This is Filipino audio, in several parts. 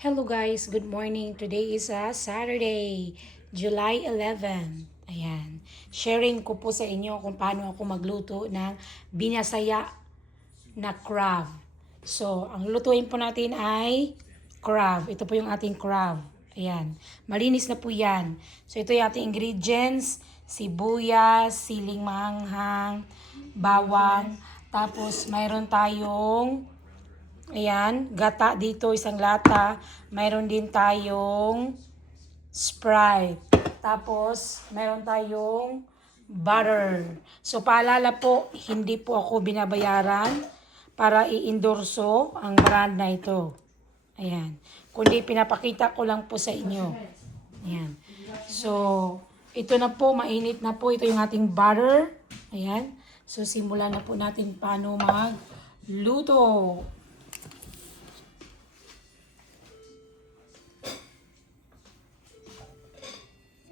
Hello guys, good morning. Today is a Saturday, July 11. Ayan. Sharing ko po sa inyo kung paano ako magluto ng binasaya na crab. So, ang lutuin po natin ay crab. Ito po yung ating crab. Ayan. Malinis na po yan. So, ito yung ating ingredients. Sibuyas, siling mahanghang, bawang. Tapos, mayroon tayong ayan, gata dito, isang lata. Mayroon din tayong Sprite. Tapos, mayroon tayong butter. So, paalala po, hindi po ako binabayaran para i-endorso ang brand na ito. Ayan. Kundi pinapakita ko lang po sa inyo. Ayan. So, ito na po, mainit na po. Ito yung ating butter. Ayan. So, simulan na po natin paano magluto.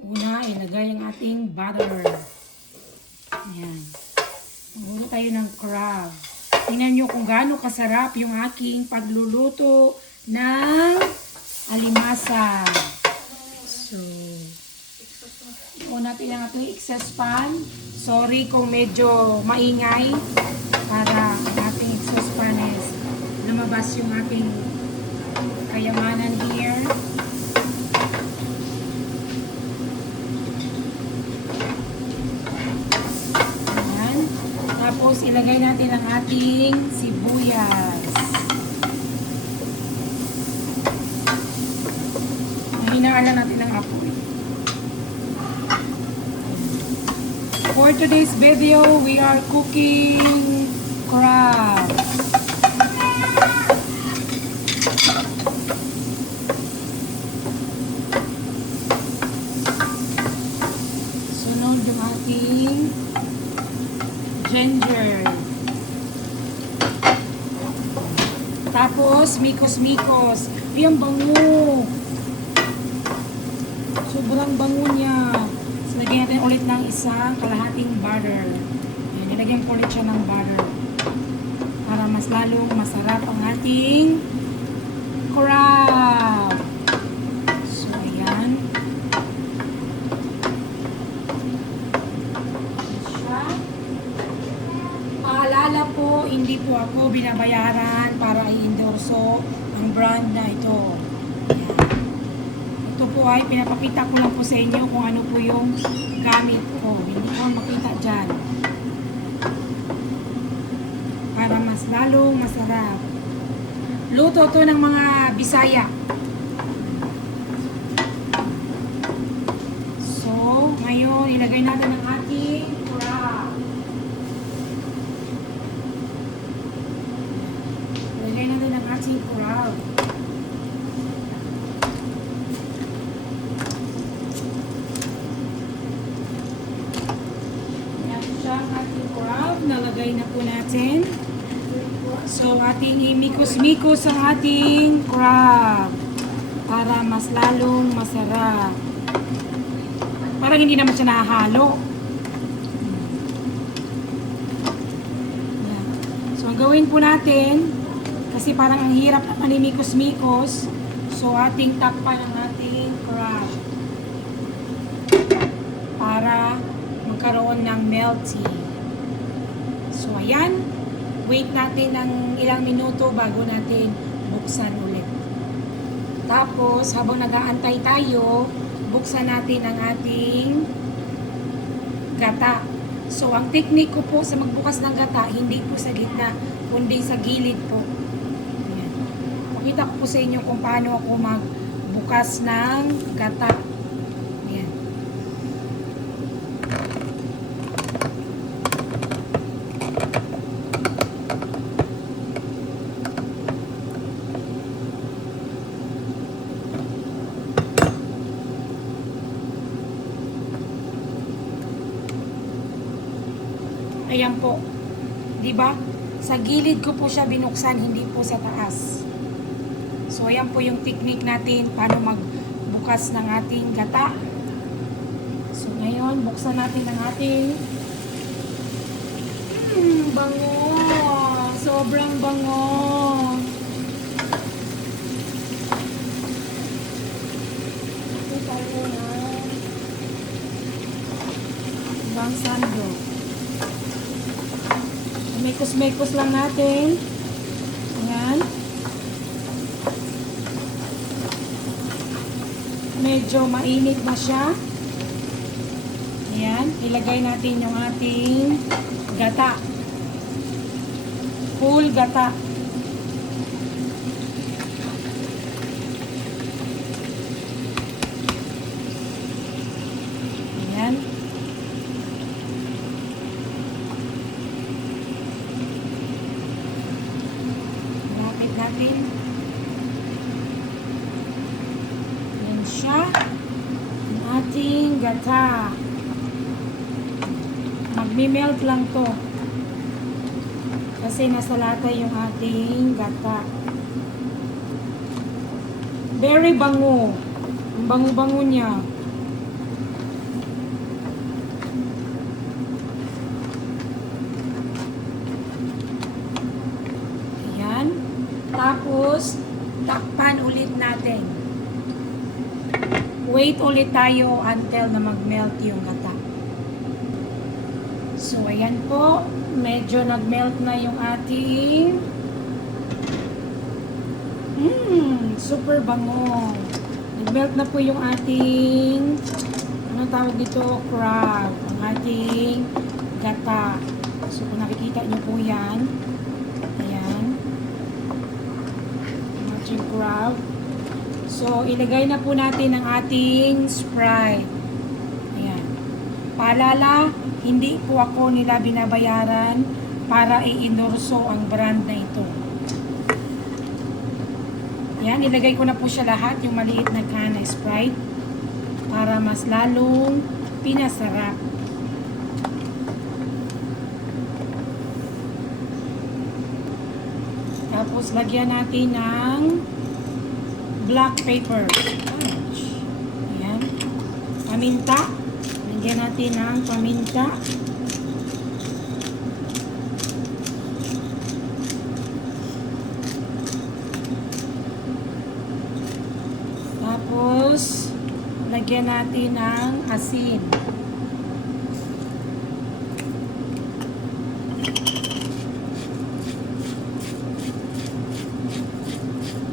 Una, ilagay ang ating butter. Ayan. Magulo tayo ng crab. Tingnan nyo kung gaano kasarap yung aking pagluluto ng alimasa. So, una natin ang ating excess pan. Sorry kung medyo maingay para ang ating excess pan is lumabas yung ating kayamanan here. Tapos, ilagay natin ang ating sibuyas. Mahinaan lang natin ang apoy. For today's video, we are cooking crab. Sunod yung ating ginger. Tapos, mikos-mikos. Ay, ang bango. Sobrang bango niya. So, lagyan natin ulit ng isang kalahating butter. Ayan, nilagyan ko ulit siya ng butter. Para mas lalong masarap ang ating crab. So, ayan. Paalala po, hindi po ako binabayaran para i-endorso ang brand na ito. Ayan. Ito po ay pinapakita ko lang po sa inyo kung ano po yung gamit ko. Hindi ko makita dyan. Para mas lalong masarap. Luto to ng mga Bisaya. So, ngayon, ilagay natin ang ating crab. Ilagay natin ang ating crab. Yan siya ang ating crab. Nalagay na po natin. So, ating imikos-mikos ang ating crab para mas lalong masarap. Parang hindi naman siya nahahalo. Yan. So, ang gawin po natin, kasi parang ang hirap na manimikos-mikos. So, ating takpan ang ating crab. Para magkaroon ng melty. So, ayan. Wait natin ng ilang minuto bago natin buksan ulit. Tapos, habang nag-aantay tayo, buksan natin ang ating gata. So, ang technique ko po sa magbukas ng gata, hindi po sa gitna, kundi sa gilid po. Ayan. Pakita ko po sa inyo kung paano ako magbukas ng gata. Ayan. Ayan po. 'Di ba? Sa gilid ko po siya binuksan, hindi po sa taas. So, ayan po yung technique natin paano magbukas ng ating gata. So, ngayon, buksan natin ang ating bango. Sobrang bango. Bang sando. Mekos-mekos lang natin. Ayan. Medyo mainit na siya. Ayan. Ilagay natin yung ating gata. Full gata. Ayan. Lapit natin. Ayan siya. Ang ating gata. Magmi-melt lang to. Kasi nasa lata yung ating gata. Very bango. Ang bango-bango niya. Ayan. Tapos, takpan ulit natin. Wait ulit tayo until na mag-melt yung gata. So, ayan po. Medyo nag-melt na yung ating super bango. Nag-melt na po yung ating ano tawag dito? Crab. Ang ating gata. So, kung nakikita nyo po yan. Ayan. Ang ating crab. So, ilagay na po natin ang ating Sprite. Ayan. Paalala, hindi po ako nila binabayaran para i-endorso ang brand na ito. Yan, ilagay ko na po siya lahat, yung maliit na can na Sprite, para mas lalong pinasarap. Tapos, lagyan natin ng black pepper. Ayan. Paminta. Lagyan natin ng paminta. Tapos, lagyan natin ng asin.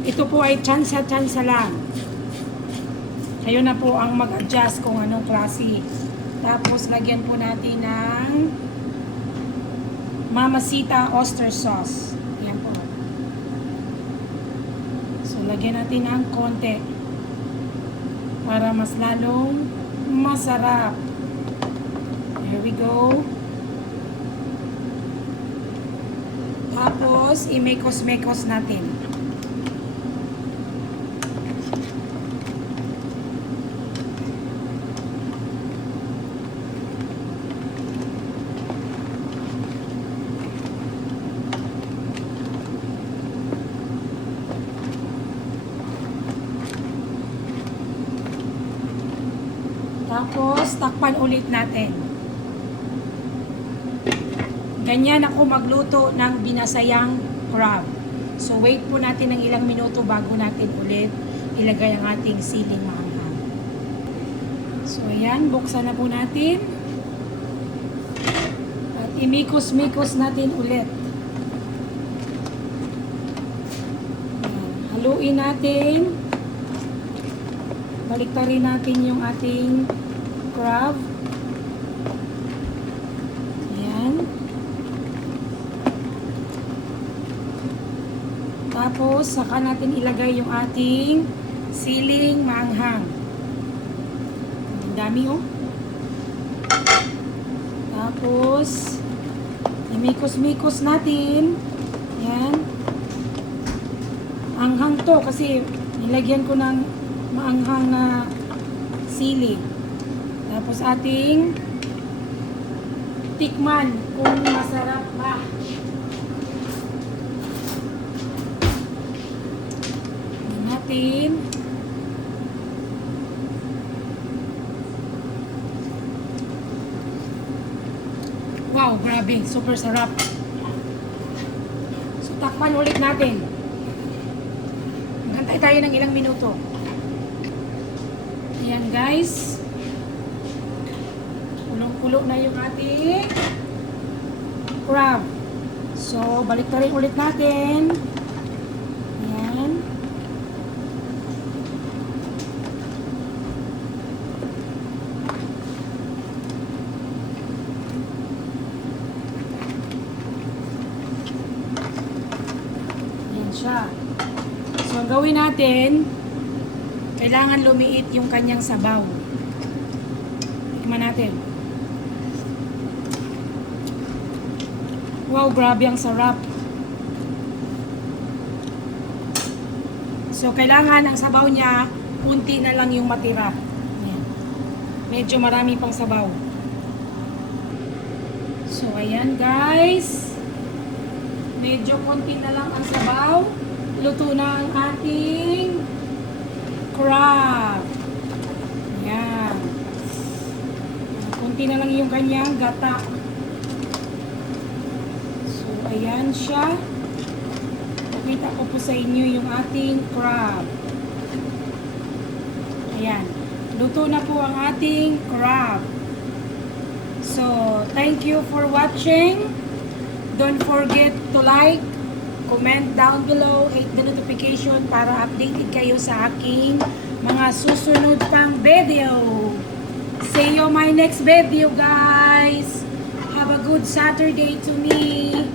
Ito po ay tsansa-tsansa lang. Kayo na po ang mag-adjust kung anong klase. Tapos, lagyan po natin ng Mamacita oyster sauce. Ayan po. So, lagyan natin ng konti para mas lalong masarap. Here we go. Tapos, imekos-mekos natin. Tapos, takpan ulit natin. Ganyan ako magluto ng binasayang crab. So, wait po natin ng ilang minuto bago natin ulit ilagay ang ating siling maanghang. So, ayan. Buksan na po natin. At imikos-mikos natin ulit. Ayan. Haluin natin. Baliktarin natin yung ating crab. Ayan. Tapos, saka natin ilagay yung ating siling maanghang. Ang dami oh. Tapos, imikos-mikos natin. Ayan. Anghang to kasi nilagyan ko ng maanghang na sili. Tapos ating tikman kung masarap ba. Tingnan natin. Wow, grabe. Super sarap. So, takpan ulit natin. Magantay tayo ng ilang minuto. Ayan guys. Kulong-kulo na yung ating crab. So, balik na rin ulit natin. Ayan. Ayan siya. So, ang gawin natin, kailangan lumiit yung kanyang sabaw. Tikman natin. Wow, grabe ang sarap. So, kailangan ang sabaw niya, unti na lang yung matira. Ayan. Medyo marami pang sabaw. So, ayan guys. Medyo konti na lang ang sabaw. Luto na ang ating crab. Ayan. Konti na lang yung kanyang gata. So, ayan siya. Pakita ko po sa inyo yung ating crab. Ayan. Luto na po ang ating crab. So, thank you for watching. Don't forget to like, comment down below, hit the notification para updated kayo sa aking mga susunod pang video. See you my next video, guys. Have a good Saturday to me.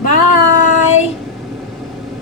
Bye!